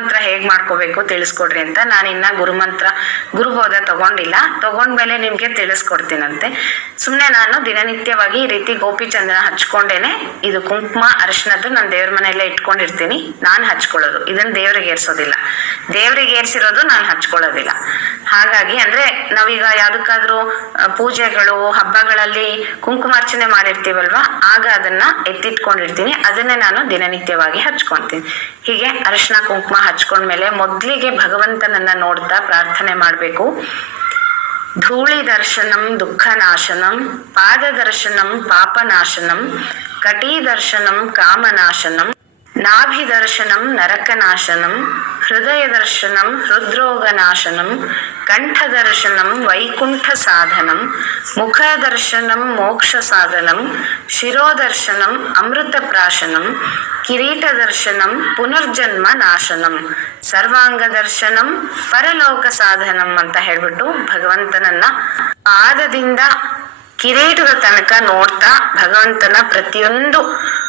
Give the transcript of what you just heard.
ಗುರುಮಂತ್ರ ಹೇಗ್ ಮಾಡ್ಕೋಬೇಕು ತಿಳಿಸ್ಕೊಡ್ರಿ ಅಂತ. ನಾನಿನ್ನ ಗುರುಬೋಧ ತಗೊಂಡಿಲ್ಲ, ತಗೊಂಡ್ಮೇಲೆ ನಿಮ್ಗೆ ತಿಳಿಸ್ಕೊಡ್ತೀನಂತೆ. ಸುಮ್ನೆ ನಾನು ದಿನನಿತ್ಯವಾಗಿ ಈ ರೀತಿ ಗೋಪಿ ಚಂದನ ಹಚ್ಕೊಂಡೇನೆ, ಇದು ಕುಂಕುಮ ಅರಿಶಿನದ್ದು ನಾನು ದೇವ್ರ ಮನೆಯಲ್ಲೇ ಇಟ್ಕೊಂಡಿರ್ತೀನಿ, ನಾನು ಹಚ್ಕೊಳ್ಳೋದು. ಇದನ್ನ ದೇವ್ರಿಗೆ ಏರ್ಸೋದಿಲ್ಲ, ದೇವ್ರಿಗೆ ಏರ್ಸಿರೋದು ನಾನು ಹಚ್ಕೊಳ್ಳೋದಿಲ್ಲ. ಹಾಗಾಗಿ ಅಂದ್ರೆ ನಾವೀಗ ಯಾವ್ದಕ್ಕಾದ್ರೂ ಪೂಜೆಗಳು ಹಬ್ಬಗಳಲ್ಲಿ ಕುಂಕುಮಾರ್ಚನೆ ಮಾಡಿರ್ತೀವಲ್ವಾ, ಆಗ ಅದನ್ನ ಎತ್ತಿಟ್ಕೊಂಡಿರ್ತೀನಿ, ಅದನ್ನೇ ನಾನು ದಿನನಿತ್ಯವಾಗಿ ಹಚ್ಕೊಂತೀನಿ. ಹೀಗೆ ಅರಿಶಿನ ಕುಂಕುಮ ಹಚ್ಕೊಂಡ್ಮೇಲೆ ಮೊದ್ಲಿಗೆ ಭಗವಂತನನ್ನ ನೋಡ್ತಾ ಪ್ರಾರ್ಥನೆ ಮಾಡ್ಬೇಕು. ಧೂಳಿ ದರ್ಶನಂ ದುಃಖ ನಾಶನಂ, ಪಾದ ದರ್ಶನಂ ಪಾಪನಾಶನಂ, ಕಟಿ ದರ್ಶನಂ ಕಾಮನಾಶನಂ, ನಾಭಿ ದರ್ಶನಂ ನರಕನಾಶನಂ, ಹೃದಯ ದರ್ಶನಂ ಹೃದ್ರೋಗನಾಶನಂ, ಕಂಠ ದರ್ಶನಂ ವೈಕುಂಠ ಸಾಧನಂ, ಮುಖ ದರ್ಶನಂ ಮೋಕ್ಷ ಸಾಧನಂ, ಶಿರೋದರ್ಶನಂ ಅಮೃತ ಪ್ರಾಶನಂ, ಕಿರೀಟ ದರ್ಶನಂ ಪುನರ್ಜನ್ಮ ನಾಶನಂ, ಸರ್ವಾಂಗ ದರ್ಶನಂ ಪರಲೋಕ ಸಾಧನಂ ಅಂತ ಹೇಳ್ಬಿಟ್ಟು ಭಗವಂತನನ್ನ ಪಾದದಿಂದ ಕಿರೀಟದ ತನಕ ನೋಡ್ತಾ ಭಗವಂತನ ಪ್ರತಿಯೊಂದು